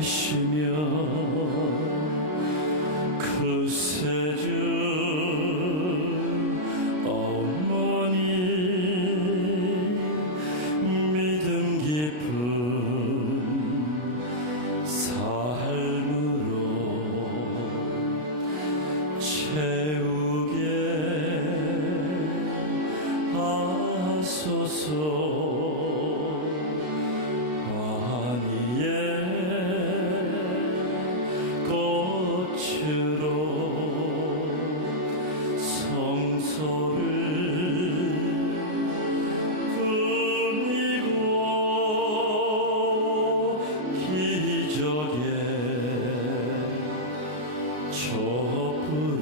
계시며 그 세주 어머니 믿음 깊은 삶으로 채우게 하소서. 성소를 꾸미고 기적의 촛불을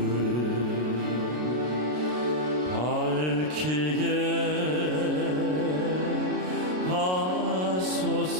밝히게 하소서.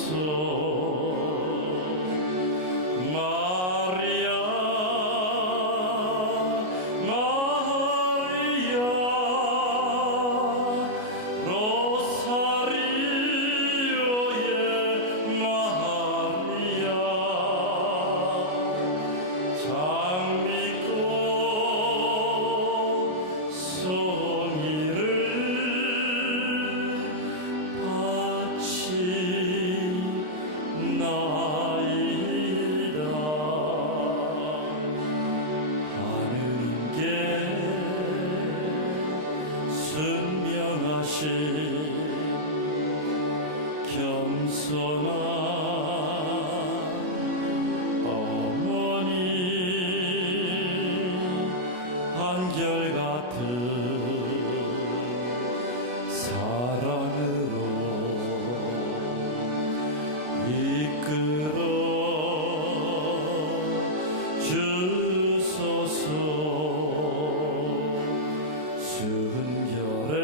겸손한 어머니 한결같은 사랑으로 이끌어 주소서. 순결의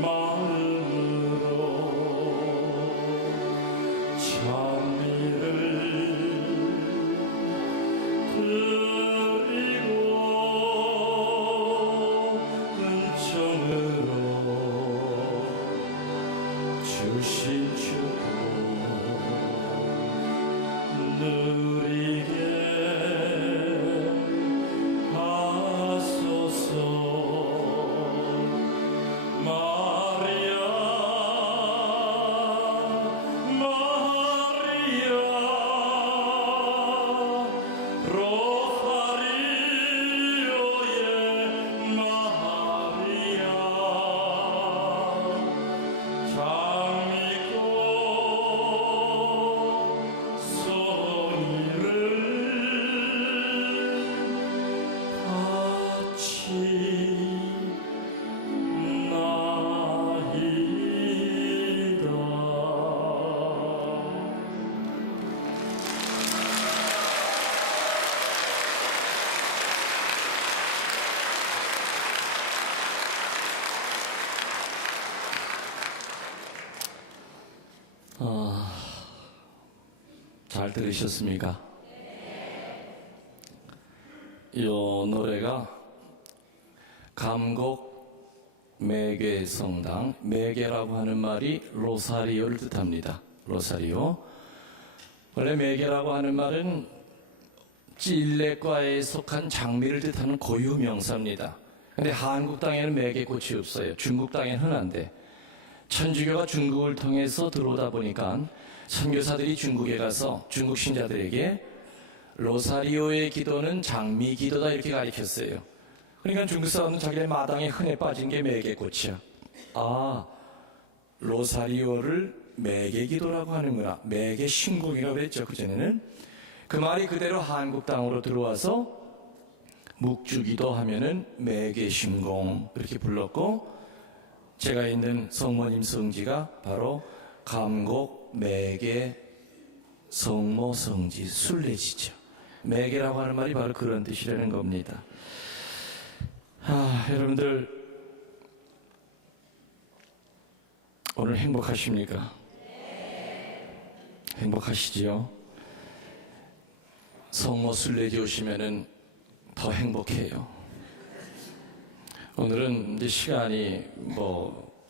마음으로 찬미를 드리고 은총으로 주신 축복 누리게 하소서. 잘 들으셨습니까? 이 노래가 감곡 매개 성당, 매개라고 하는 말이 로사리오를 뜻합니다. 로사리오. 원래 매개라고 하는 말은 찔레과에 속한 장미를 뜻하는 고유 명사입니다. 근데 한국 땅에는 매개꽃이 없어요. 중국 땅에는 흔한데 천주교가 중국을 통해서 들어오다 보니까 선교사들이 중국에 가서 중국 신자들에게 로사리오의 기도는 장미 기도다 이렇게 가르쳤어요. 그러니까 중국 사람은 자기네 마당에 흔해 빠진 게 매개꽃이야. 아, 로사리오를 매개 기도라고 하는구나. 매개 신공이라고 그랬죠, 그전에는. 그 말이 그대로 한국 땅으로 들어와서 묵주기도 하면은 매개 신공 이렇게 불렀고, 제가 있는 성모님 성지가 바로 감곡 매개 성모 성지 순례지죠. 매개라고 하는 말이 바로 그런 뜻이라는 겁니다. 여러분들 오늘 행복하십니까? 행복하시지요? 성모 순례지 오시면은 더 행복해요. 오늘은 이제 시간이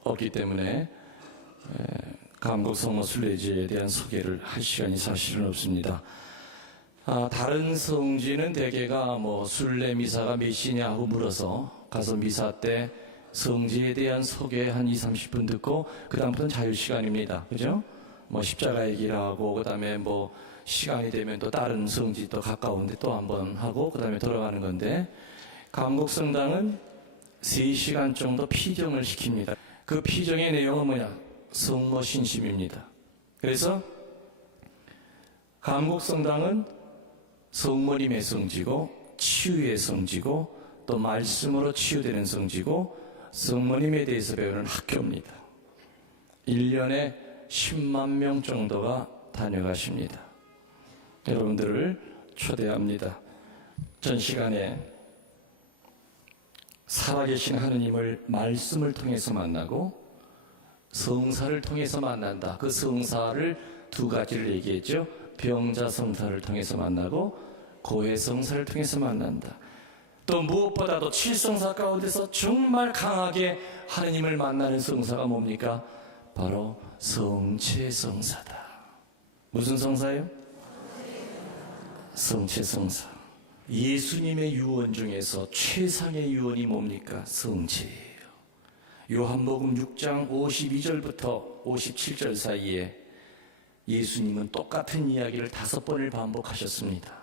없기 때문에 감곡성모 순례지에 대한 소개를 할 시간이 사실은 없습니다. 다른 성지는 대개가 순례 미사가 몇 시냐 하고 물어서 가서 미사 때 성지에 대한 소개 한 20-30분 듣고 그 다음부터는 자유시간입니다. 그죠? 십자가 얘기를 하고 그 다음에 시간이 되면 또 다른 성지 또 가까운데 또 한번 하고 그 다음에 돌아가는 건데, 감곡성당은 3시간 정도 피정을 시킵니다. 그 피정의 내용은 뭐냐? 성모 신심입니다. 그래서 감곡성당은 성모님의 성지고 치유의 성지고 또 말씀으로 치유되는 성지고 성모님에 대해서 배우는 학교입니다. 1년에 10만 명 정도가 다녀가십니다. 여러분들을 초대합니다. 전 시간에 살아계신 하느님을 말씀을 통해서 만나고 성사를 통해서 만난다. 그 성사를 2가지를 얘기했죠. 병자성사를 통해서 만나고 고해성사를 통해서 만난다. 또 무엇보다도 7성사 가운데서 정말 강하게 하느님을 만나는 성사가 뭡니까? 바로 성체성사다. 무슨 성사예요? 성체성사. 예수님의 유언 중에서 최상의 유언이 뭡니까? 성체예요. 요한복음 6장 52절부터 57절 사이에 예수님은 똑같은 이야기를 5번을 반복하셨습니다.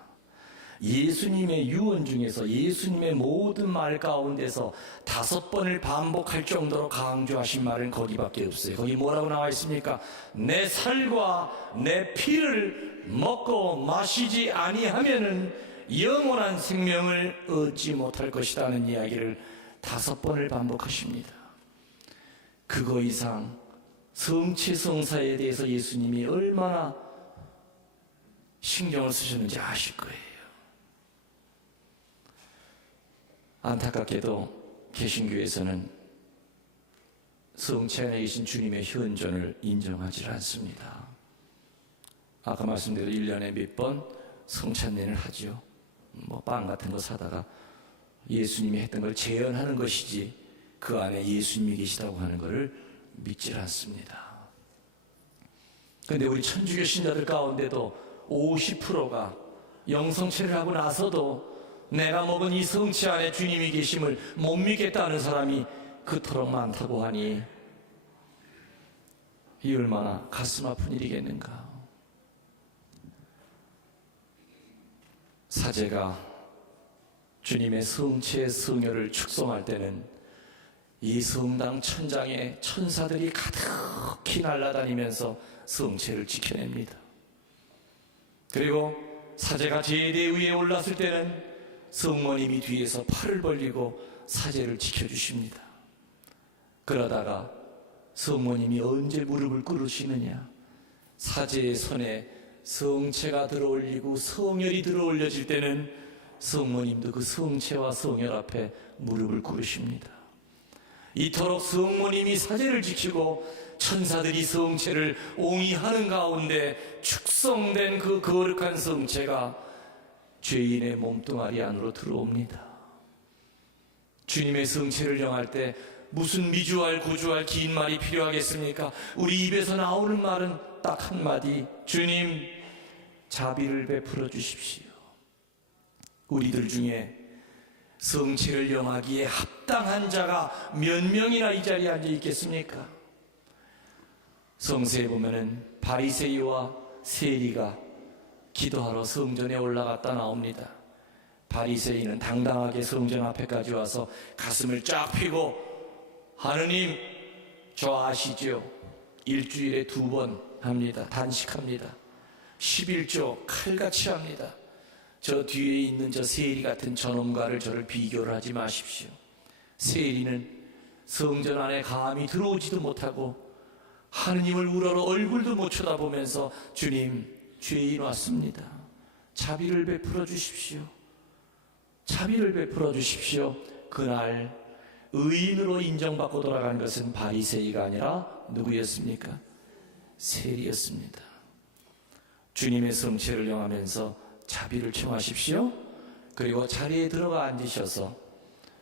예수님의 유언 중에서 예수님의 모든 말 가운데서 5번을 반복할 정도로 강조하신 말은 거기밖에 없어요. 거기 뭐라고 나와 있습니까? 내 살과 내 피를 먹고 마시지 아니하면은 영원한 생명을 얻지 못할 것이라는 이야기를 5번을 반복하십니다. 그거 이상 성체성사에 대해서 예수님이 얼마나 신경을 쓰셨는지 아실 거예요. 안타깝게도 개신교에서는 성체 안에 계신 주님의 현존을 인정하지 않습니다. 아까 말씀드린 1년에 몇 번 성찬례를 하죠. 빵 같은 거 사다가 예수님이 했던 걸 재현하는 것이지 그 안에 예수님이 계시다고 하는 것을 믿질 않습니다. 그런데 우리 천주교 신자들 가운데도 50%가 영성체를 하고 나서도 내가 먹은 이 성체 안에 주님이 계심을 못 믿겠다는 사람이 그토록 많다고 하니 이 얼마나 가슴 아픈 일이겠는가. 사제가 주님의 성체 성혈을 축송할 때는 이 성당 천장에 천사들이 가득히 날아다니면서 성체를 지켜냅니다. 그리고 사제가 제대 위에 올랐을 때는 성모님이 뒤에서 팔을 벌리고 사제를 지켜주십니다. 그러다가 성모님이 언제 무릎을 꿇으시느냐? 사제의 손에 성체가 들어올리고 성혈이 들어올려질 때는 성모님도 그 성체와 성혈 앞에 무릎을 꿇으십니다. 이토록 성모님이 사제를 지키고 천사들이 성체를 옹이하는 가운데 축성된 그 거룩한 성체가 죄인의 몸뚱아리 안으로 들어옵니다. 주님의 성체를 영할 때 무슨 미주알 고주알 긴 말이 필요하겠습니까? 우리 입에서 나오는 말은 딱 한마디, 주님 자비를 베풀어 주십시오. 우리들 중에 성체를 영하기에 합당한 자가 몇 명이나 이 자리에 앉아 있겠습니까? 성서에 보면은 바리새이와 세리가 기도하러 성전에 올라갔다 나옵니다. 바리새이는 당당하게 성전 앞에까지 와서 가슴을 쫙 펴고, 하느님 저 아시죠? 일주일에 2번 합니다. 단식합니다. 11조 칼같이 합니다. 저 뒤에 있는 저 세리 같은 저놈과를 저를 비교를 하지 마십시오. 세리는 성전 안에 감히 들어오지도 못하고 하느님을 우러러 얼굴도 못 쳐다보면서 주님, 죄인 왔습니다. 자비를 베풀어 주십시오. 자비를 베풀어 주십시오. 그날 의인으로 인정받고 돌아간 것은 바리새이가 아니라 누구였습니까? 세리였습니다. 주님의 성체를 영하면서 자비를 청하십시오. 그리고 자리에 들어가 앉으셔서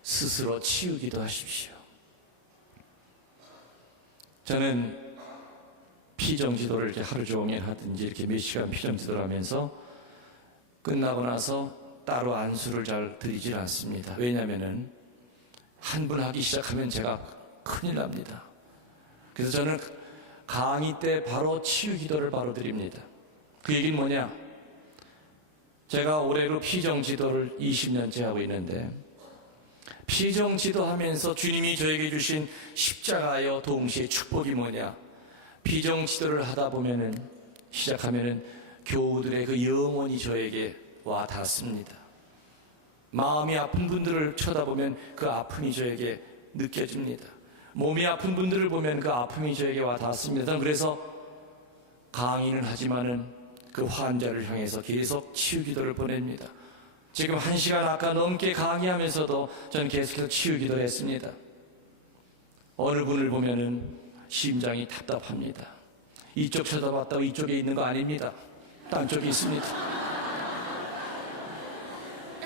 스스로 치우기도 하십시오. 저는 피정지도를 이렇게 하루 종일 하든지 이렇게 몇 시간 피정지도를 하면서 끝나고 나서 따로 안수를 잘 드리질 않습니다. 왜냐하면은 한 분 하기 시작하면 제가 큰일 납니다. 그래서 저는 강의 때 바로 치유 기도를 바로 드립니다. 그 얘기는 뭐냐? 제가 올해로 피정지도를 20년째 하고 있는데, 피정지도 하면서 주님이 저에게 주신 십자가여 동시에 축복이 뭐냐? 피정지도를 하다 보면은, 시작하면은 교우들의 그 영혼이 저에게 와 닿습니다. 마음이 아픈 분들을 쳐다보면 그 아픔이 저에게 느껴집니다. 몸이 아픈 분들을 보면 그 아픔이 저에게 와 닿습니다. 그래서 강의는 하지만은 그 환자를 향해서 계속 치유 기도를 보냅니다. 지금 1시간 아까 넘게 강의하면서도 저는 계속해서 치유 기도를 했습니다. 어느 분을 보면은 심장이 답답합니다. 이쪽 쳐다봤다고 이쪽에 있는 거 아닙니다. 딴 쪽에 있습니다.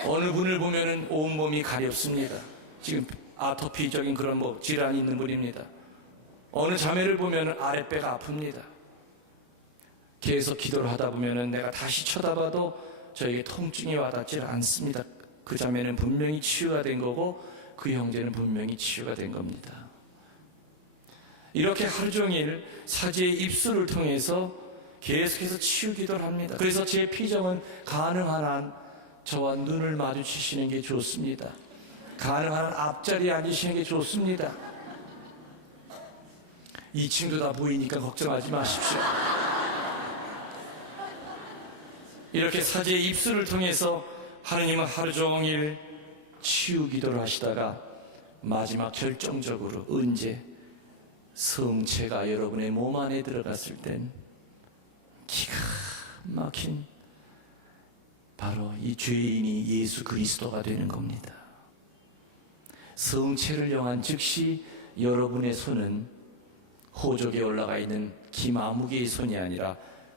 어느 분을 보면은 온몸이 가렵습니다. 지금 아토피적인 그런 질환이 있는 분입니다. 어느 자매를 보면은 아랫배가 아픕니다. 계속 기도를 하다 보면은 내가 다시 쳐다봐도 저에게 통증이 와닿지 않습니다. 그 자매는 분명히 치유가 된 거고 그 형제는 분명히 치유가 된 겁니다. 이렇게 하루 종일 사제의 입술을 통해서 계속해서 치유 기도를 합니다. 그래서 제 피정은 가능한 한 저와 눈을 마주치시는 게 좋습니다. 가능한 한 앞자리에 앉으시는 게 좋습니다. 2층도 다 보이니까 걱정하지 마십시오. 이렇게 사제의 입술을 통해서 하느님은 하루 종일 치유 기도를 하시다가 마지막 결정적으로 언제 성체가 여러분의 몸 안에 들어갔을 땐 기가 막힌 바로 이 죄인이 예수 그리스도가 되는 겁니다. 성체를 영한 즉시 여러분의 손은 호적에 올라가 있는 김아무개의 손이 아니라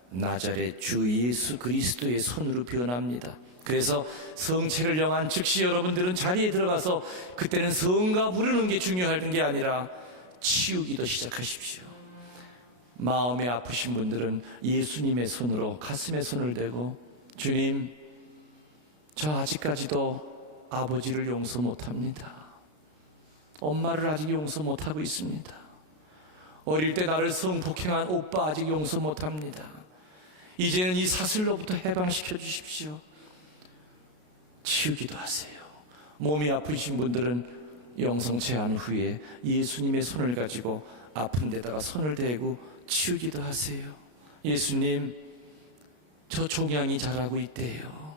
나자렛 주 예수 그리스도의 손으로 변합니다. 그래서 성체를 영한 즉시 여러분들은 자리에 들어가서 그때는 성가 부르는 게 중요한 게 아니라 치우기도 시작하십시오. 마음이 아프신 분들은 예수님의 손으로 가슴에 손을 대고 주님, 저 아직까지도 아버지를 용서 못합니다. 엄마를 아직 용서 못하고 있습니다. 어릴 때 나를 성폭행한 오빠 아직 용서 못합니다. 이제는 이 사슬로부터 해방시켜 주십시오. 치우기도 하세요. 몸이 아프신 분들은 영성체한 후에 예수님의 손을 가지고 아픈 데다가 손을 대고 치우기도 하세요. 예수님, 저 종양이 자라고 있대요.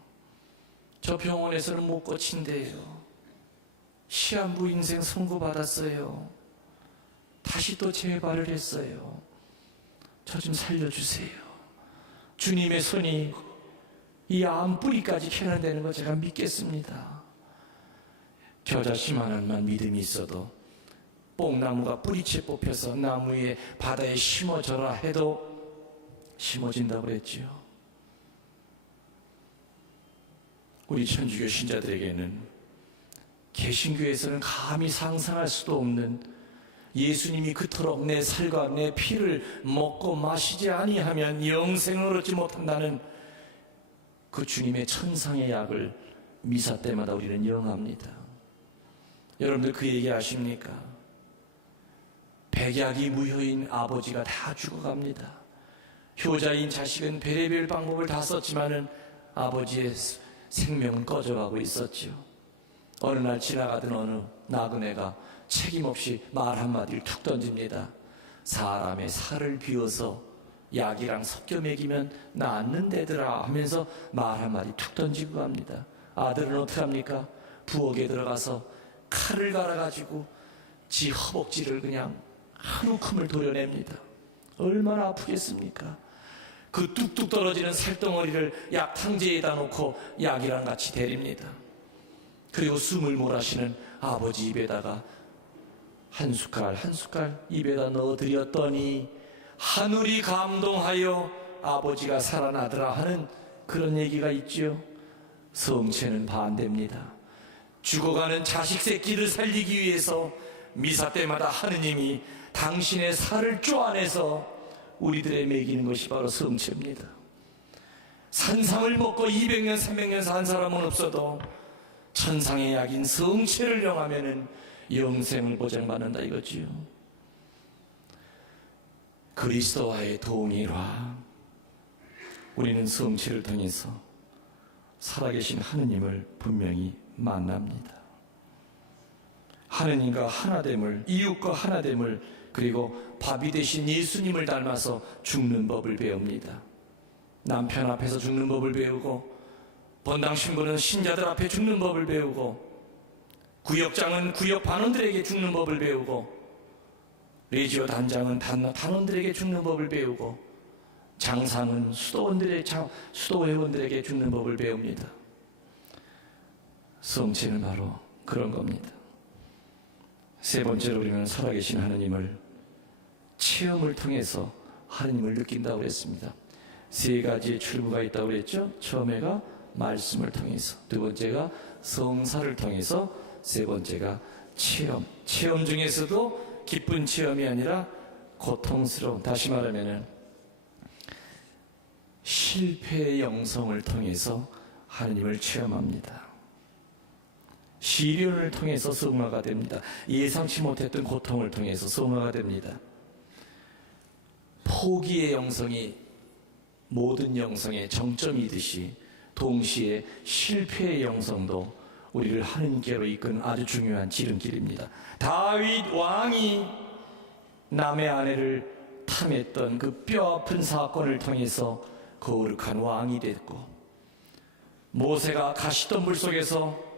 저 병원에서는 못 고친대요. 시한부 인생 선고받았어요. 다시 또 재발을 했어요. 저 좀 살려주세요. 주님의 손이 이 암 뿌리까지 캐내되는 거 제가 믿겠습니다. 겨자씨만한 믿음이 있어도 뽕나무가 뿌리채 뽑혀서 나무에 바다에 심어져라 해도 심어진다고 그랬지요. 우리 천주교 신자들에게는 개신교에서는 감히 상상할 수도 없는 예수님이 그토록 내 살과 내 피를 먹고 마시지 아니하면 영생을 얻지 못한다는 그 주님의 천상의 약을 미사 때마다 우리는 영합니다. 여러분들 그 얘기 아십니까? 백약이 무효인 아버지가 다 죽어갑니다. 효자인 자식은 별의별 방법을 다 썼지만은 아버지의 생명은 꺼져가고 있었죠. 어느 날 지나가던 어느 나그네가 책임없이 말 한마디를 툭 던집니다. 사람의 살을 비워서 약이랑 섞여 먹이면 낫는데더라 하면서 말 한마디 툭 던지고 갑니다. 아들은 어떻게 합니까? 부엌에 들어가서 칼을 갈아가지고 지 허벅지를 그냥 한 움큼을 도려냅니다. 얼마나 아프겠습니까? 그 뚝뚝 떨어지는 살덩어리를 약탕제에다 놓고 약이랑 같이 데립니다. 그리고 숨을 몰아쉬는 아버지 입에다가 한 숟갈 한 숟갈 입에다 넣어드렸더니 하늘이 감동하여 아버지가 살아나더라 하는 그런 얘기가 있지요. 성체는 반대입니다. 죽어가는 자식 새끼를 살리기 위해서 미사 때마다 하느님이 당신의 살을 쪼아내서 우리들의 먹이는 것이 바로 성체입니다. 산삼을 먹고 200년 300년 산 사람은 없어도 천상의 약인 성체를 영하면은 영생을 보장받는다 이거지요. 그리스도와의 동일화, 우리는 성체를 통해서 살아계신 하느님을 분명히 만납니다. 하느님과 하나됨을, 이웃과 하나됨을, 그리고 밥이 되신 예수님을 닮아서 죽는 법을 배웁니다. 남편 앞에서 죽는 법을 배우고, 본당 신부는 신자들 앞에 죽는 법을 배우고, 구역장은 구역 반원들에게 죽는 법을 배우고, 레지오 단장은 단원들에게 죽는 법을 배우고, 장상은 수도 회원들에게 죽는 법을 배웁니다. 성체는 바로 그런 겁니다. 세 번째로 우리는 살아계신 하느님을 체험을 통해서 하느님을 느낀다고 했습니다. 세 가지의 출구가 있다고 했죠. 처음에가 말씀을 통해서, 두 번째가 성사를 통해서, 세 번째가 체험. 체험 중에서도 기쁜 체험이 아니라 고통스러운, 다시 말하면은 실패의 영성을 통해서 하느님을 체험합니다. 시련을 통해서 성화가 됩니다. 예상치 못했던 고통을 통해서 성화가 됩니다. 포기의 영성이 모든 영성의 정점이듯이 동시에 실패의 영성도 우리를 하느님께로 이끄는 아주 중요한 지름길입니다. 다윗 왕이 남의 아내를 탐했던 그 뼈아픈 사건을 통해서 거룩한 왕이 됐고, 모세가 가시던 물속에서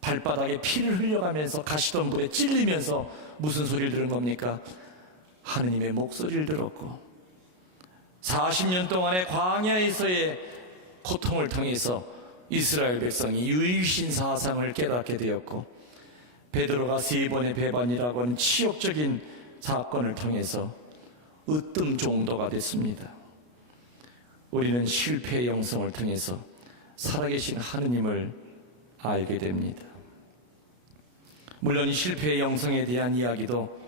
발바닥에 피를 흘려가면서 가시던 물에 찔리면서 무슨 소리를 들은 겁니까? 하느님의 목소리를 들었고, 40년 동안의 광야에서의 고통을 통해서 이스라엘 백성이 유일신 사상을 깨닫게 되었고, 베드로가 3번의 배반이라고 하는 치욕적인 사건을 통해서 으뜸 종도가 됐습니다. 우리는 실패의 영성을 통해서 살아계신 하느님을 알게 됩니다. 물론 이 실패의 영성에 대한 이야기도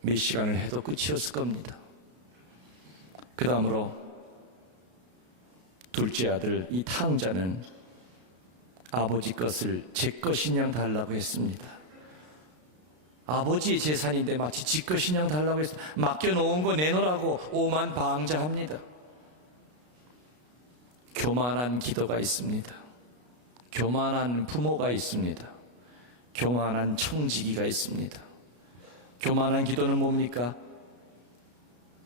몇 시간을 해도 끝이 없을 겁니다. 그 다음으로 둘째 아들 이 탕자는 아버지 것을 제 것이냥 달라고 했습니다. 아버지의 재산인데 마치 지 것이냥 달라고 해서 맡겨놓은 거 내놓으라고 오만방자합니다. 교만한 기도가 있습니다. 교만한 부모가 있습니다. 교만한 청지기가 있습니다. 교만한 기도는 뭡니까?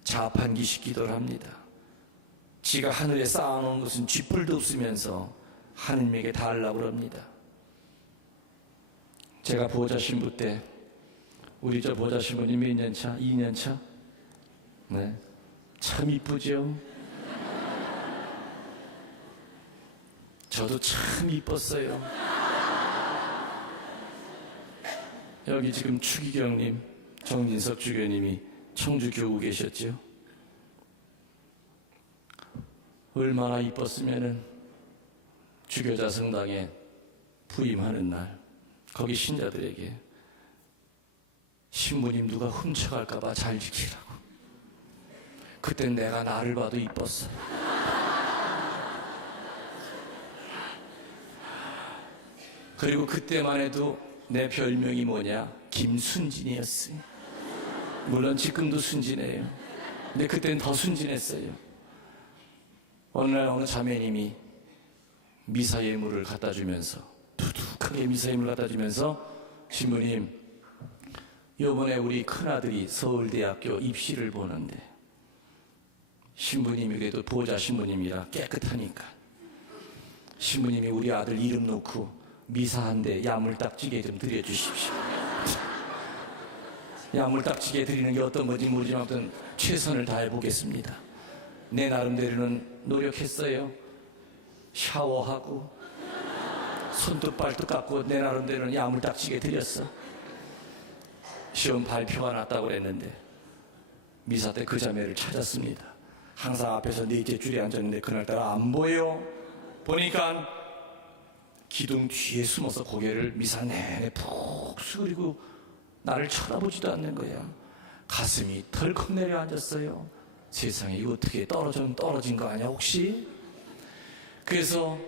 자판기식 기도를 합니다. 지가 하늘에 쌓아놓은 것은 쥐뿔도 없으면서 하느님에게 달라고 합니다. 제가 보호자 신부 때, 우리 저 보호자 신부님 몇 년 차? 2년 차? 네, 참 이쁘죠? 저도 참 이뻤어요. 여기 지금 추기경님, 정진석 주교님이 청주 교우 계셨죠? 얼마나 이뻤으면은 주교자 성당에 부임하는 날, 거기 신자들에게 신부님 누가 훔쳐갈까봐 잘 지키라고. 그땐 내가 나를 봐도 이뻤어. 그리고 그때만 해도 내 별명이 뭐냐? 김순진이었어요. 물론 지금도 순진해요. 근데 그때는 더 순진했어요. 어느 날 어느 자매님이 미사 예물을 갖다 주면서, 두둑하게 미사 예물을 갖다 주면서, 신부님, 요번에 우리 큰아들이 서울대학교 입시를 보는데, 신부님이 그래도 보호자 신부님이라 깨끗하니까 신부님이 우리 아들 이름 놓고 미사한데 야물딱지게 좀 드려주십시오. 야물딱지게 드리는 게 어떤 건지 모르지만 아무튼 최선을 다해보겠습니다. 내 나름대로는 노력했어요. 샤워하고 손도 발도 깎고 내 나름대로는 야물딱지게 드렸어. 시험 발표가 났다고 그랬는데 미사 때 그 자매를 찾았습니다. 항상 앞에서 넷째 줄에 앉았는데 그날따라 안 보여. 보니까 기둥 뒤에 숨어서 고개를 미사 내내 푹 숙이고 나를 쳐다보지도 않는 거야. 가슴이 덜컥 내려앉았어요. 세상에, 이거 어떻게 떨어진 거 아니야 혹시? 그래서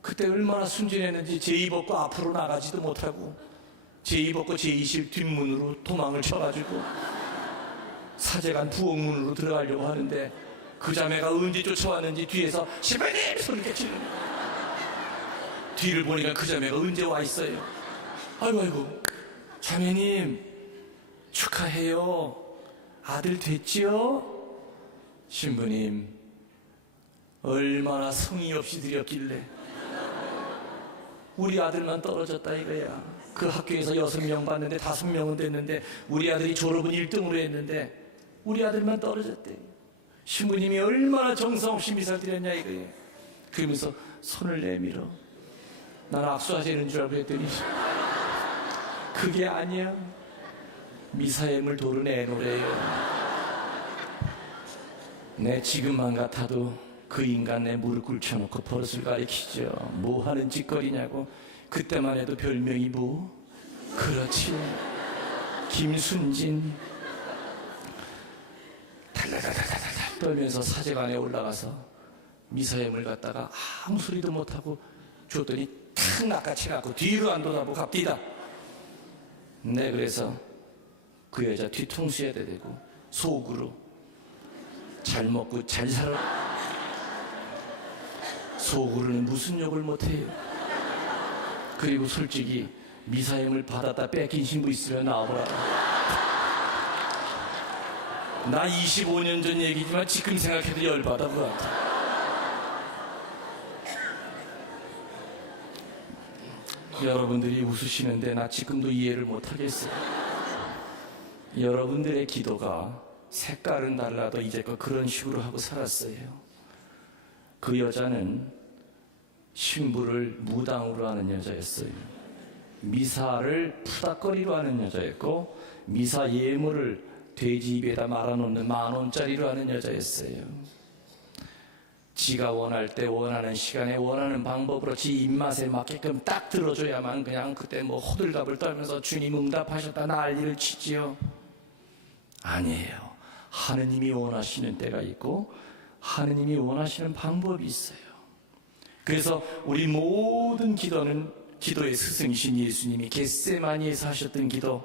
그때 얼마나 순진했는지 제의 벗고 앞으로 나가지도 못하고 제의 벗고 제의실 뒷문으로 도망을 쳐가지고 사제관 부엌문으로 들어가려고 하는데 그 자매가 언제 쫓아왔는지 뒤에서 신부님 소리가 지르는 거예요. 뒤를 보니까 그 자매가 언제 와 있어요. 아이고 자매님 축하해요. 아들 됐지요? 신부님 얼마나 성의 없이 드렸길래 우리 아들만 떨어졌다 이거야. 그 학교에서 6명 봤는데 5명은 됐는데 우리 아들이 졸업은 1등으로 했는데 우리 아들만 떨어졌대. 신부님이 얼마나 정성 없이 미사를 드렸냐 이거야. 그러면서 손을 내밀어. 난 악수하시는 줄 알고 했더니 그게 아니야. 미사엠을 도르네 노래예요. 내 지금만 같아도 그 인간 내 무릎 꿇혀놓고 버릇을 가리키죠. 뭐 하는 짓거리냐고. 그때만 해도 별명이 뭐? 그렇지, 김순진. 달달달달달 떨면서 사제관에 올라가서 미사엠을 갖다가 아무 소리도 못하고 줬더니 탁 낚아채갖고 뒤로 안 돌아보고 갑디다. 네, 그래서 그 여자 뒤통수에 대대고 속으로 잘 먹고 잘 살아. 속으로는 무슨 욕을 못해요. 그리고 솔직히 미사엠을 받았다 뺏긴 신부 있으면 나와보라. 나 25년 전 얘기지만 지금 생각해도 열받아 그 같아. 여러분들이 웃으시는데 나 지금도 이해를 못하겠어요. 여러분들의 기도가 색깔은 달라도 이제껏 그런 식으로 하고 살았어요. 그 여자는 신부를 무당으로 하는 여자였어요. 미사를 푸닥거리로 하는 여자였고 미사 예물을 돼지 입에다 말아놓는 10,000원짜리로 하는 여자였어요. 지가 원할 때 원하는 시간에 원하는 방법으로 지 입맛에 맞게끔 딱 들어줘야만 그냥 그때 뭐 호들갑을 떨면서 주님 응답하셨다 난리를 치지요. 아니에요. 하느님이 원하시는 때가 있고 하느님이 원하시는 방법이 있어요. 그래서 우리 모든 기도는 기도의 스승이신 예수님이 겟세마니에서 하셨던 기도,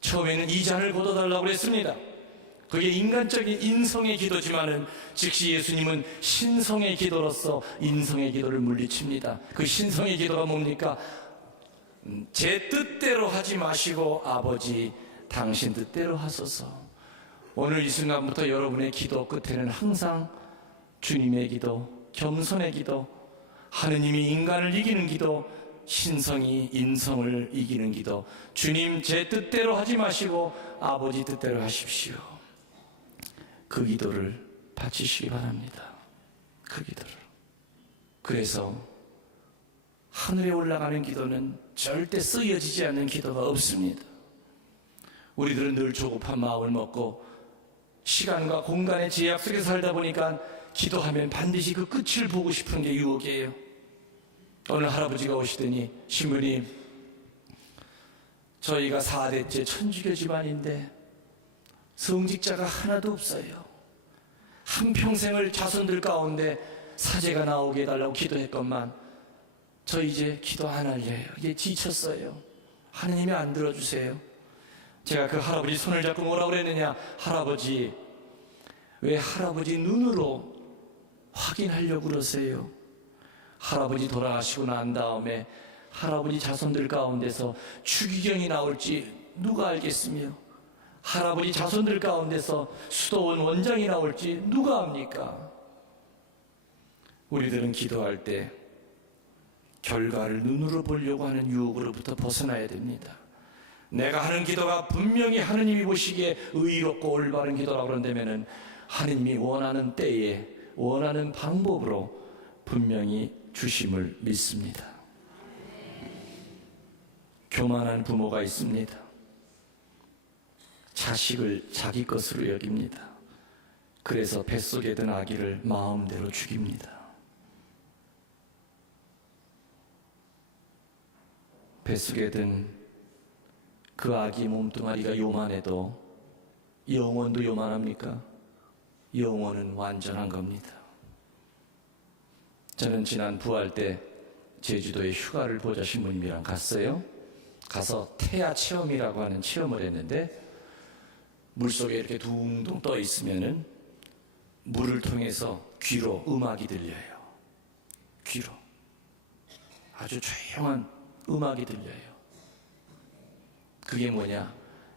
처음에는 이 잔을 걷어달라고 했습니다. 그게 인간적인 인성의 기도지만은 즉시 예수님은 신성의 기도로서 인성의 기도를 물리칩니다. 그 신성의 기도가 뭡니까? 제 뜻대로 하지 마시고 아버지 당신 뜻대로 하소서. 오늘 이 순간부터 여러분의 기도 끝에는 항상 주님의 기도, 겸손의 기도, 하느님이 인간을 이기는 기도, 신성이 인성을 이기는 기도, 주님 제 뜻대로 하지 마시고 아버지 뜻대로 하십시오. 그 기도를 바치시기 바랍니다. 그 기도를. 그래서 하늘에 올라가는 기도는 절대 쓰여지지 않는 기도가 없습니다. 우리들은 늘 조급한 마음을 먹고 시간과 공간의 제약 속에 살다 보니까 기도하면 반드시 그 끝을 보고 싶은 게 유혹이에요. 오늘 할아버지가 오시더니 신부님, 저희가 4대째 천주교 집안인데 성직자가 하나도 없어요. 한평생을 자손들 가운데 사제가 나오게 해달라고 기도했건만 저 이제 기도 안 할래요. 이제 지쳤어요. 하느님이 안 들어주세요. 제가 그 할아버지 손을 잡고 뭐라고 그랬느냐. 할아버지, 왜 할아버지 눈으로 확인하려고 그러세요? 할아버지 돌아가시고 난 다음에 할아버지 자손들 가운데서 추기경이 나올지 누가 알겠으며 할아버지 자손들 가운데서 수도원 원장이 나올지 누가 압니까? 우리들은 기도할 때 결과를 눈으로 보려고 하는 유혹으로부터 벗어나야 됩니다. 내가 하는 기도가 분명히 하느님이 보시기에 의롭고 올바른 기도라고 그런다면 하느님이 원하는 때에 원하는 방법으로 분명히 주심을 믿습니다. 교만한 부모가 있습니다. 자식을 자기 것으로 여깁니다. 그래서 뱃속에 든 아기를 마음대로 죽입니다. 뱃속에 든 그 아기 몸뚱아리가 요만해도 영혼도 요만합니까? 영혼은 완전한 겁니다. 저는 지난 부활 때 제주도에 휴가를 보자 신부님이랑 갔어요. 가서 태아 체험이라고 하는 체험을 했는데, 물속에 이렇게 둥둥 떠 있으면은 물을 통해서 귀로 음악이 들려요. 귀로 아주 조용한 음악이 들려요. 그게 뭐냐?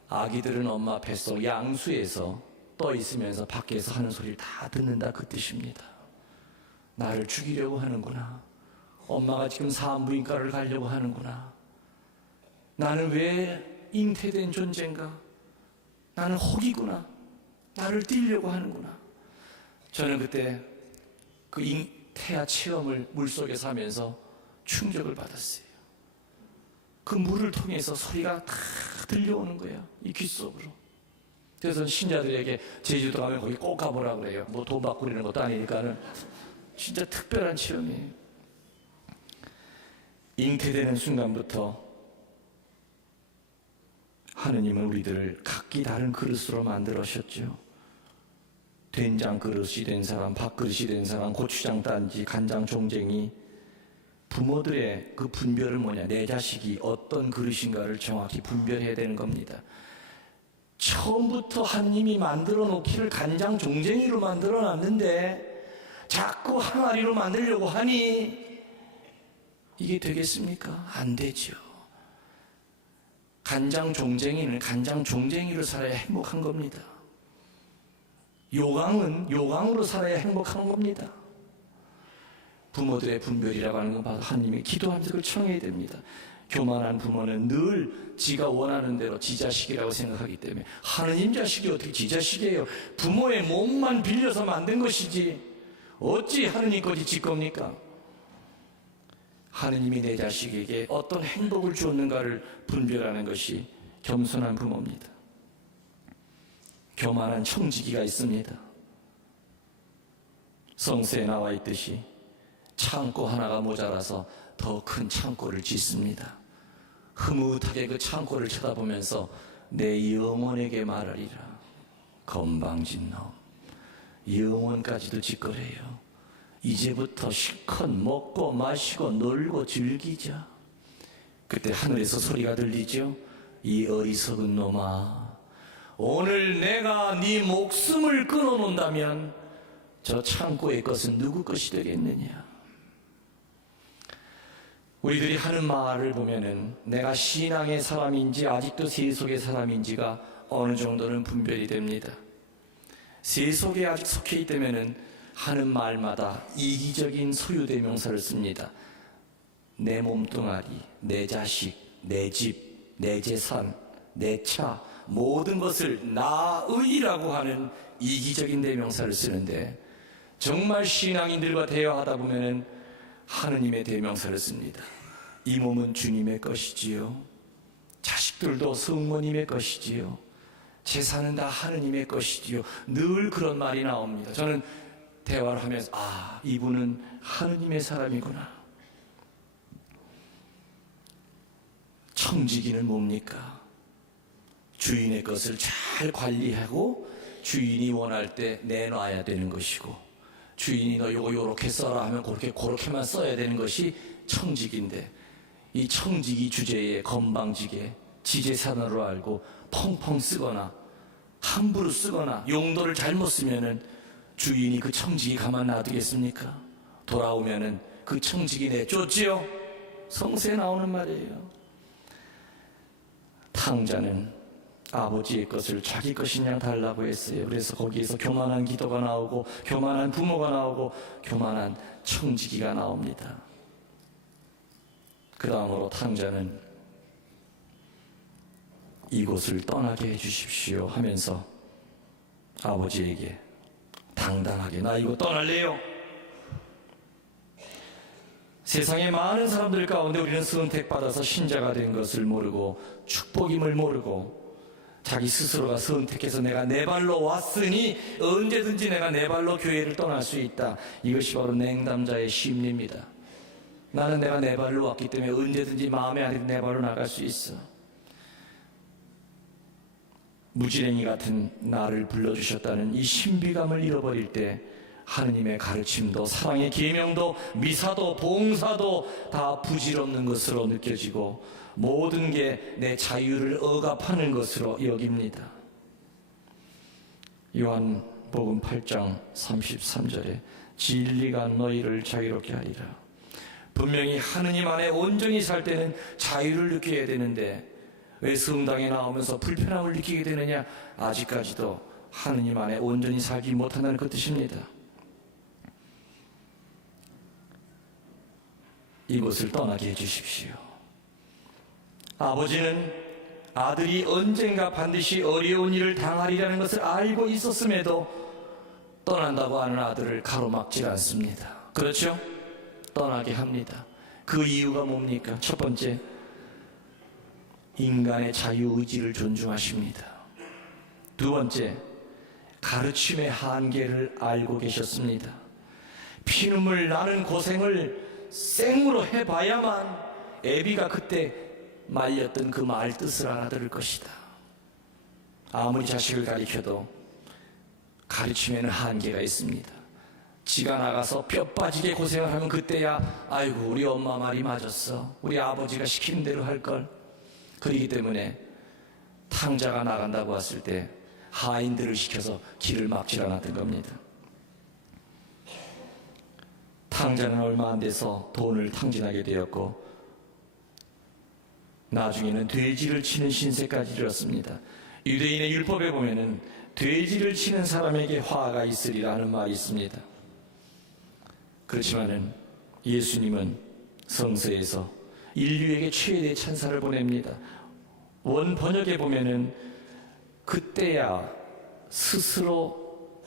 아기들은 엄마 뱃속 양수에서 떠 있으면서 밖에서 하는 소리를 다 듣는다, 그 뜻입니다. 나를 죽이려고 하는구나. 엄마가 지금 산부인과를 가려고 하는구나. 나는 왜 잉태된 존재인가? 나는 혹이구나. 나를 띄려고 하는구나. 저는 그때 그 태아 체험을 물속에서 하면서 충격을 받았어요. 그 물을 통해서 소리가 다 들려오는 거예요, 이 귀 속으로. 그래서 신자들에게 제주도 가면 거기 꼭 가보라 그래요. 뭐 돈 받고 그러는 것도 아니니까는. 진짜 특별한 체험이에요. 잉태되는 순간부터 하느님은 우리들을 각기 다른 그릇으로 만들으셨죠. 된장 그릇이 된 사람, 밥그릇이 된 사람, 고추장 단지, 간장 종쟁이. 부모들의 그 분별은 뭐냐? 내 자식이 어떤 그릇인가를 정확히 분별해야 되는 겁니다. 처음부터 하느님이 만들어 놓기를 간장 종쟁이로 만들어 놨는데 자꾸 항아리로 만들려고 하니 이게 되겠습니까? 안 되죠. 간장 종쟁이는 간장 종쟁이로 살아야 행복한 겁니다. 요강은 요강으로 살아야 행복한 겁니다. 부모들의 분별이라고 하는 건 바로 하나님이 기도하면서 그걸 청해야 됩니다. 교만한 부모는 늘 지가 원하는 대로 지 자식이라고 생각하기 때문에, 하느님 자식이 어떻게 지 자식이에요? 부모의 몸만 빌려서 만든 것이지 어찌 하느님 것이 지 겁니까? 하느님이 내 자식에게 어떤 행복을 주었는가를 분별하는 것이 겸손한 부모입니다. 교만한 청지기가 있습니다. 성서에 나와 있듯이 창고 하나가 모자라서 더 큰 창고를 짓습니다. 흐뭇하게 그 창고를 쳐다보면서 내 영혼에게 말하리라. 건방진 놈, 영혼까지도 짓거려요. 이제부터 실컷 먹고 마시고 놀고 즐기자. 그때 하늘에서 소리가 들리죠. 이 어리석은 놈아, 오늘 내가 네 목숨을 끊어놓는다면 저 창고의 것은 누구 것이 되겠느냐. 우리들이 하는 말을 보면은 내가 신앙의 사람인지 아직도 세속의 사람인지가 어느 정도는 분별이 됩니다. 세속에 아직 속해 있다면은 하는 말마다 이기적인 소유대명사를 씁니다. 내 몸뚱아리, 내 자식, 내 집, 내 재산, 내 차, 모든 것을 나의라고 하는 이기적인 대명사를 쓰는데, 정말 신앙인들과 대화하다 보면은 하느님의 대명사를 씁니다. 이 몸은 주님의 것이지요. 자식들도 성모님의 것이지요. 재산은 다 하느님의 것이지요. 늘 그런 말이 나옵니다. 저는 대화를 하면서 이분은 하느님의 사람이구나. 청지기는 뭡니까? 주인의 것을 잘 관리하고 주인이 원할 때 내놔야 되는 것이고, 주인이 너 요거 요렇게 써라 하면 그렇게만 써야 되는 것이 청지기인데, 이 청지기 주제에 건방지게 지재산으로 알고 펑펑 쓰거나 함부로 쓰거나 용도를 잘못 쓰면은 주인이 그 청지기 가만 놔두겠습니까? 돌아오면은 그 청지기 내쫓지요. 성서에 나오는 말이에요. 탕자는 아버지의 것을 자기 것이냐 달라고 했어요. 그래서 거기에서 교만한 기도가 나오고, 교만한 부모가 나오고, 교만한 청지기가 나옵니다. 그 다음으로 탕자는 이곳을 떠나게 해주십시오 하면서 아버지에게 당당하게, 나 이곳 떠날래요. 세상의 많은 사람들 가운데 우리는 선택받아서 신자가 된 것을 모르고, 축복임을 모르고, 자기 스스로가 선택해서 내가 내 발로 왔으니 언제든지 내가 내 발로 교회를 떠날 수 있다. 이것이 바로 냉담자의 심리입니다. 나는 내가 내 발로 왔기 때문에 언제든지 마음에 안 들면 내 발로 나갈 수 있어. 무지랭이 같은 나를 불러주셨다는 이 신비감을 잃어버릴 때 하느님의 가르침도 사랑의 계명도 미사도 봉사도 다 부질없는 것으로 느껴지고 모든 게 내 자유를 억압하는 것으로 여깁니다. 요한복음 8장 33절에 진리가 너희를 자유롭게 하리라. 분명히 하느님 안에 온전히 살 때는 자유를 느껴야 되는데 왜 성당에 나오면서 불편함을 느끼게 되느냐? 아직까지도 하느님 안에 온전히 살지 못한다는 그 뜻입니다. 이곳을 떠나게 해주십시오. 아버지는 아들이 언젠가 반드시 어려운 일을 당하리라는 것을 알고 있었음에도 떠난다고 하는 아들을 가로막질 않습니다. 그렇죠? 떠나게 합니다. 그 이유가 뭡니까? 첫 번째, 인간의 자유의지를 존중하십니다. 두 번째, 가르침의 한계를 알고 계셨습니다. 피눈물 나는 고생을 생으로 해봐야만 애비가 그때 말렸던 그 말 뜻을 알아들을 것이다. 아무리 자식을 가르쳐도 가르침에는 한계가 있습니다. 지가 나가서 뼈 빠지게 고생을 하면 그때야 아이고 우리 엄마 말이 맞았어, 우리 아버지가 시키는 대로 할걸. 그렇기 때문에 탕자가 나간다고 했을 때 하인들을 시켜서 길을 막질 않았던 겁니다. 탕자는 얼마 안 돼서 돈을 탕진하게 되었고 나중에는 돼지를 치는 신세까지 이르렀습니다. 유대인의 율법에 보면은 돼지를 치는 사람에게 화가 있으리라는 말이 있습니다. 그렇지만은 예수님은 성서에서 인류에게 최대의 찬사를 보냅니다. 원 번역에 보면은 그때야 스스로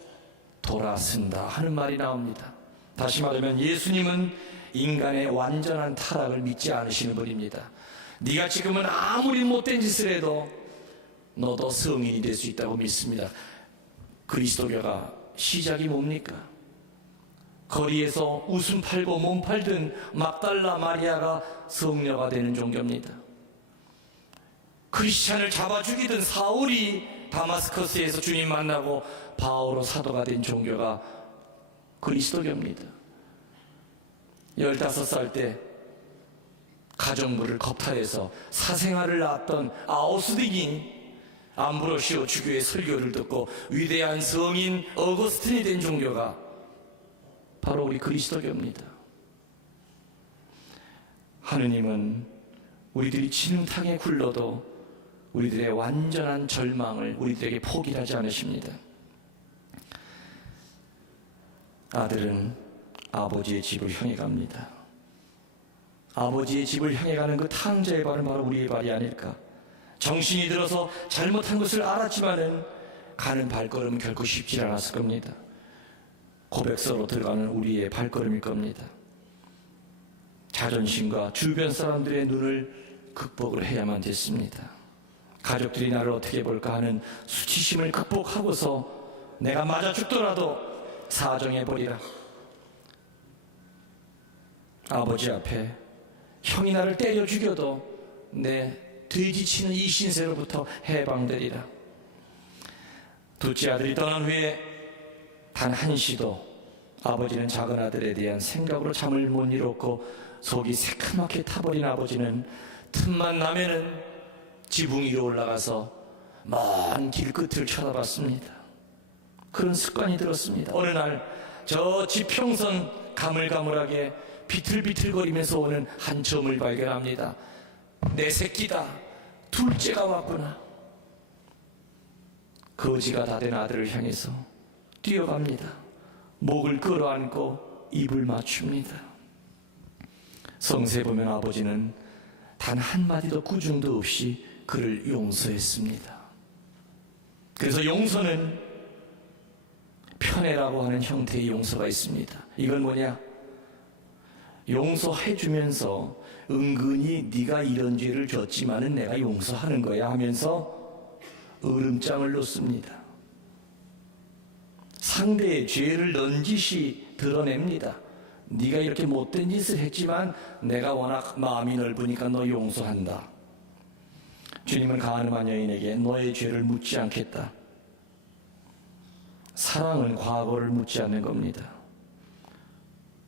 돌아선다 하는 말이 나옵니다. 다시 말하면 예수님은 인간의 완전한 타락을 믿지 않으시는 분입니다. 네가 지금은 아무리 못된 짓을 해도 너도 성인이 될 수 있다고 믿습니다. 그리스도교가 시작이 뭡니까? 거리에서 웃음 팔고 몸 팔던 막달라 마리아가 성녀가 되는 종교입니다. 크리스찬을 잡아 죽이던 사울이 다마스커스에서 주님 만나고 바오로 사도가 된 종교가 그리스도교입니다. 15살 때 가정부를 겁탈해서 사생아를 낳았던 아우스디긴 암브로시오 주교의 설교를 듣고 위대한 성인 어거스틴이 된 종교가 바로 우리 그리스도교입니다. 하느님은 우리들이 진흙탕에 굴러도 우리들의 완전한 절망을 우리들에게 포기하지 않으십니다. 아들은 아버지의 집을 향해 갑니다. 아버지의 집을 향해 가는 그 탕자의 발은 바로 우리의 발이 아닐까. 정신이 들어서 잘못한 것을 알았지만은 가는 발걸음은 결코 쉽지 않았을 겁니다. 고백서로 들어가는 우리의 발걸음일 겁니다. 자존심과 주변 사람들의 눈을 극복을 해야만 됐습니다. 가족들이 나를 어떻게 볼까 하는 수치심을 극복하고서 내가 맞아 죽더라도 사정해버리라. 아버지 앞에 형이 나를 때려 죽여도 내 돼지치는 이 신세로부터 해방되리라. 둘째 아들이 떠난 후에 단 한시도 아버지는 작은 아들에 대한 생각으로 잠을 못 이뤘고 속이 새카맣게 타버린 아버지는 틈만 나면은 지붕 위로 올라가서 먼 길끝을 쳐다봤습니다. 그런 습관이 들었습니다. 어느 날 저 지평선 가물가물하게 비틀비틀거리면서 오는 한 점을 발견합니다. 내 새끼다. 둘째가 왔구나. 거지가 다 된 아들을 향해서 뛰어갑니다. 목을 끌어안고 입을 맞춥니다. 성서에 보면 아버지는 단 한마디도 구중도 없이 그를 용서했습니다. 그래서 용서는 편애라고 하는 형태의 용서가 있습니다. 이건 뭐냐? 용서해주면서 은근히 네가 이런 죄를 졌지만은 내가 용서하는 거야 하면서 으름장을 놓습니다. 상대의 죄를 넌지시 드러냅니다. 네가 이렇게 못된 짓을 했지만 내가 워낙 마음이 넓으니까 너 용서한다. 주님은 가늠한 여인에게 너의 죄를 묻지 않겠다. 사랑은 과거를 묻지 않는 겁니다.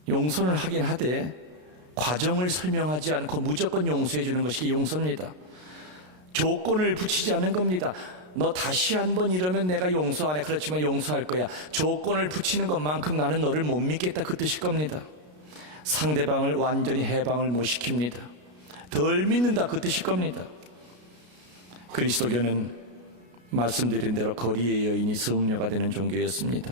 용서를 하긴 하되 과정을 설명하지 않고 무조건 용서해 주는 것이 용서입니다. 조건을 붙이지 않는 겁니다. 너 다시 한번 이러면 내가 용서 안 해. 그렇지만 용서할 거야. 조건을 붙이는 것만큼 나는 너를 못 믿겠다, 그 뜻일 겁니다. 상대방을 완전히 해방을 못 시킵니다. 덜 믿는다, 그 뜻일 겁니다. 그리스도교는 말씀드린 대로 거리의 여인이 성녀가 되는 종교였습니다.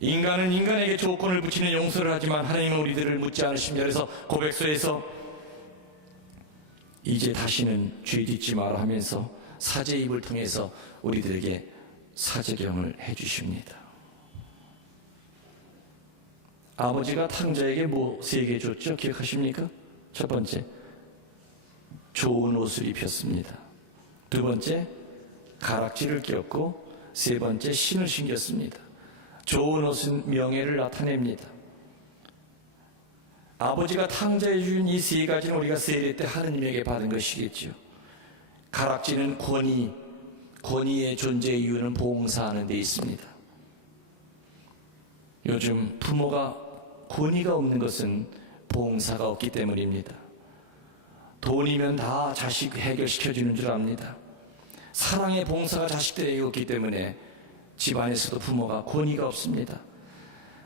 인간은 인간에게 조건을 붙이는 용서를 하지만 하나님은 우리들을 묻지 않으십니다. 그래서 고백서에서 이제 다시는 죄 짓지 마라 하면서 사제입을 통해서 우리들에게 사제경을 해주십니다. 아버지가 탕자에게 뭐 3개 줬죠? 기억하십니까? 첫 번째, 좋은 옷을 입혔습니다. 두 번째, 가락지를 꼈고, 세 번째, 신을 신겼습니다. 좋은 옷은 명예를 나타냅니다. 아버지가 탕자해 준 이 3가지는 우리가 세례 때 하느님에게 받은 것이겠죠. 가락지는 권위의 존재의 이유는 봉사하는 데 있습니다. 요즘 부모가 권위가 없는 것은 봉사가 없기 때문입니다. 돈이면 다 자식 해결시켜주는 줄 압니다. 사랑의 봉사가 자식들에게 없기 때문에 집안에서도 부모가 권위가 없습니다.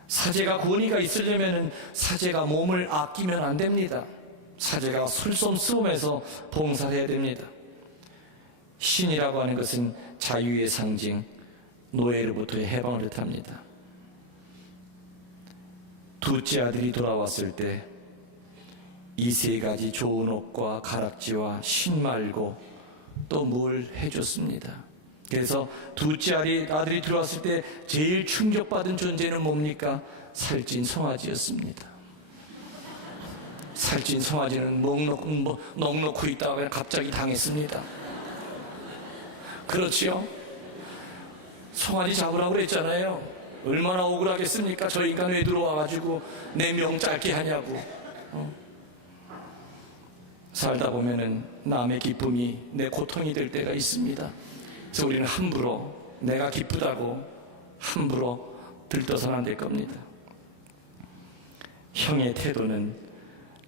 사제가 권위가 있으려면 사제가 몸을 아끼면 안 됩니다. 사제가 솔선수범해서 봉사를 해야 됩니다. 신이라고 하는 것은 자유의 상징, 노예로부터의 해방을 뜻합니다. 둘째 아들이 돌아왔을 때 이 3가지 좋은 옷과 가락지와 신 말고 또 뭘 해줬습니다. 그래서 둘째 아들이 들어왔을 때 제일 충격받은 존재는 뭡니까? 살찐 송아지였습니다. 살찐 송아지는 넋놓고 있다가 갑자기 당했습니다. 그렇지요? 송아지 잡으라고 그랬잖아요. 얼마나 억울하겠습니까? 저 인간 왜 들어와가지고 내 명 짧게 하냐고. 살다 보면은 남의 기쁨이 내 고통이 될 때가 있습니다. 그래서 우리는 함부로 내가 기쁘다고 함부로 들떠서는 안 될 겁니다. 형의 태도는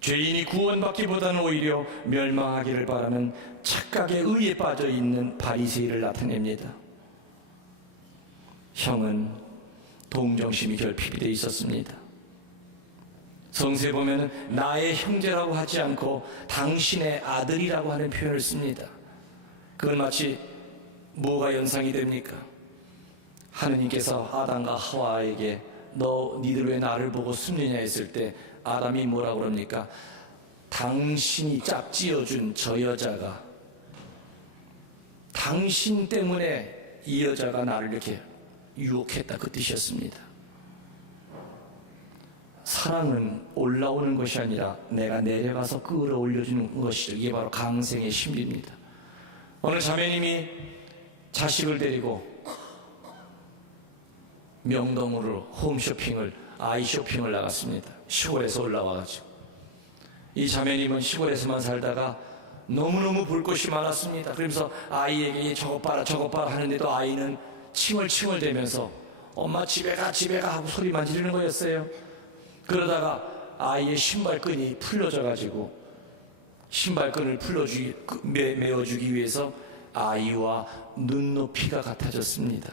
죄인이 구원받기보다는 오히려 멸망하기를 바라는 착각에 의에 빠져 있는 바리새인을 나타냅니다. 형은 동정심이 결핍이 되어 있었습니다. 성서에 보면 나의 형제라고 하지 않고 당신의 아들이라고 하는 표현을 씁니다. 그건 마치 뭐가 연상이 됩니까? 하느님께서 아담과 하와에게 니들 왜 나를 보고 숨느냐 했을 때 아담이 뭐라고 그럽니까? 당신이 짝지어준 저 여자가, 당신 때문에 이 여자가 나를 이렇게 유혹했다, 그 뜻이었습니다. 사랑은 올라오는 것이 아니라 내가 내려가서 끌어올려주는 것이죠. 이게 바로 강생의 신비입니다. 오늘 자매님이 자식을 데리고 명동으로 홈쇼핑을, 아이쇼핑을 나갔습니다. 시골에서 올라와가지고. 이 자매님은 시골에서만 살다가 너무너무 볼 것이 많았습니다. 그러면서 아이에게 저것 봐라 하는데도 아이는 칭얼칭얼 대면서 엄마 집에 가 하고 소리만 지르는 거였어요. 그러다가 아이의 신발끈이 풀려져가지고 신발끈을 메어주기 위해서 아이와 눈높이가 같아졌습니다.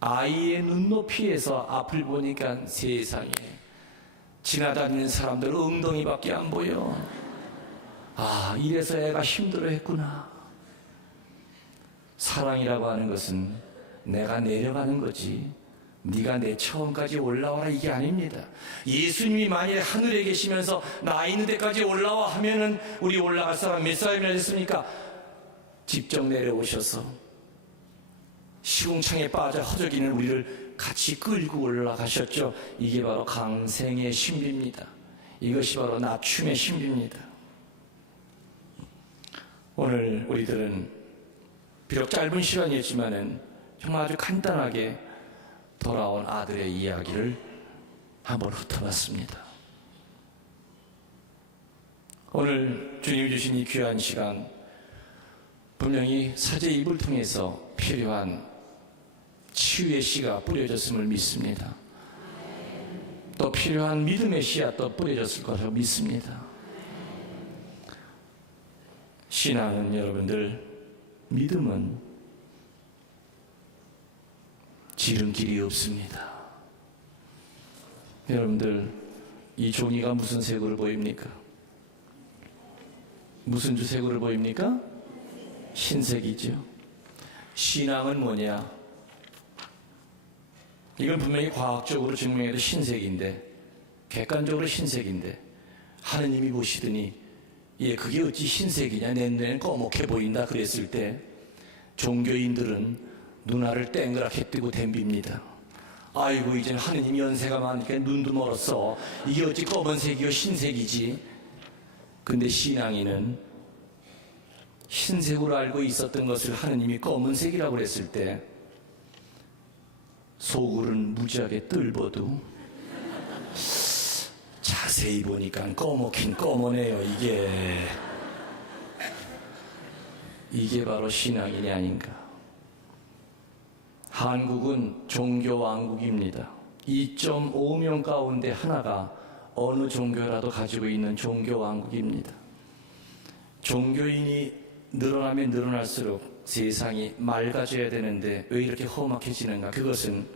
아이의 눈높이에서 앞을 보니까 세상에 지나다니는 사람들 엉덩이밖에 안 보여. 이래서 애가 힘들어했구나. 사랑이라고 하는 것은 내가 내려가는 거지 네가 내 처음까지 올라와라 이게 아닙니다. 예수님이 만일 하늘에 계시면서 나 있는 데까지 올라와 하면은 우리 올라갈 사람 몇 사람이나 됐습니까? 직접 내려오셔서 시궁창에 빠져 허덕이는 우리를 같이 끌고 올라가셨죠. 이게 바로 강생의 신비입니다. 이것이 바로 낮춤의 신비입니다. 오늘 우리들은 비록 짧은 시간이었지만은 정말 아주 간단하게 돌아온 아들의 이야기를 한번 훑어봤습니다. 오늘 주님이 주신 이 귀한 시간, 분명히 사제 입을 통해서 필요한 치유의 씨가 뿌려졌음을 믿습니다. 또 필요한 믿음의 씨앗도 뿌려졌을 거라고 믿습니다. 신앙은 여러분들, 믿음은 지름길이 없습니다. 여러분들, 이 종이가 무슨 색으로 보입니까? 무슨 색으로 보입니까? 흰색이죠. 신앙은 뭐냐? 이건 분명히 과학적으로 증명해도 흰색인데, 객관적으로 흰색인데, 하느님이 보시더니 그게 어찌 흰색이냐, 내 눈에는 꺼멓게 보인다 그랬을 때 종교인들은 눈알을 땡그랗게 뜨고 댐빕니다. 아이고, 이제는 하느님이 연세가 많으니까 눈도 멀었어. 이게 어찌 검은색이요 흰색이지. 근데 신앙인은 흰색으로 알고 있었던 것을 하느님이 검은색이라고 그랬을 때 속으로는 무지하게 뜰보도 자세히 보니까 꺼먹긴 꺼머네요. 이게 바로 신앙인이 아닌가. 한국은 종교왕국입니다. 2.5명 가운데 하나가 어느 종교라도 가지고 있는 종교왕국입니다. 종교인이 늘어나면 늘어날수록 세상이 맑아져야 되는데 왜 이렇게 험악해지는가? 그것은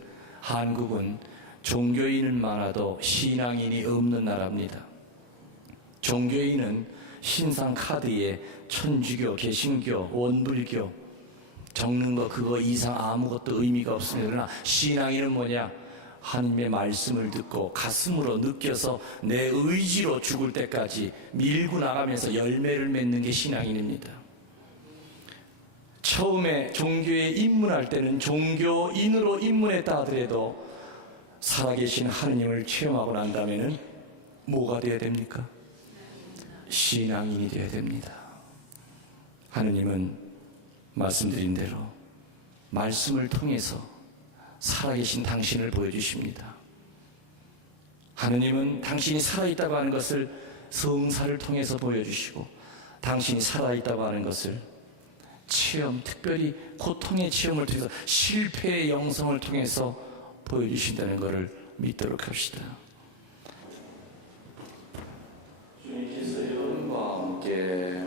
한국은 종교인은 많아도 신앙인이 없는 나라입니다. 종교인은 신상 카드에 천주교, 개신교, 원불교 적는 거 그거 이상 아무것도 의미가 없습니다. 그러나 신앙인은 뭐냐? 하나님의 말씀을 듣고 가슴으로 느껴서 내 의지로 죽을 때까지 밀고 나가면서 열매를 맺는 게 신앙인입니다. 처음에 종교에 입문할 때는 종교인으로 입문했다 하더라도 살아계신 하느님을 체험하고 난 다음에는 뭐가 되어야 됩니까? 신앙인이 되어야 됩니다. 하느님은 말씀드린 대로 말씀을 통해서 살아계신 당신을 보여주십니다. 하느님은 당신이 살아있다고 하는 것을 성사를 통해서 보여주시고, 당신이 살아있다고 하는 것을 체험, 특별히 고통의 체험을 통해서, 실패의 영성을 통해서 보여주신다는 것을 믿도록 합시다. 주님께서 여러분과 함께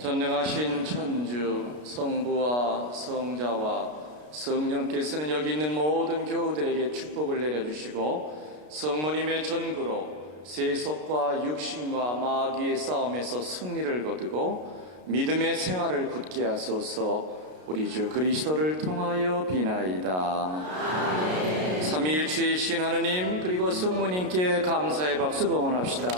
전능하신 천주 성부와 성자와 성령께서는 여기 있는 모든 교우들에게 축복을 내려주시고, 성모님의 전구로 세속과 육신과 마귀의 싸움에서 승리를 거두고 믿음의 생활을 굳게 하소서. 우리 주 그리스도를 통하여 비나이다. 삼위일체이신 하느님, 그리고 성모님께 감사의 박수 동원합시다.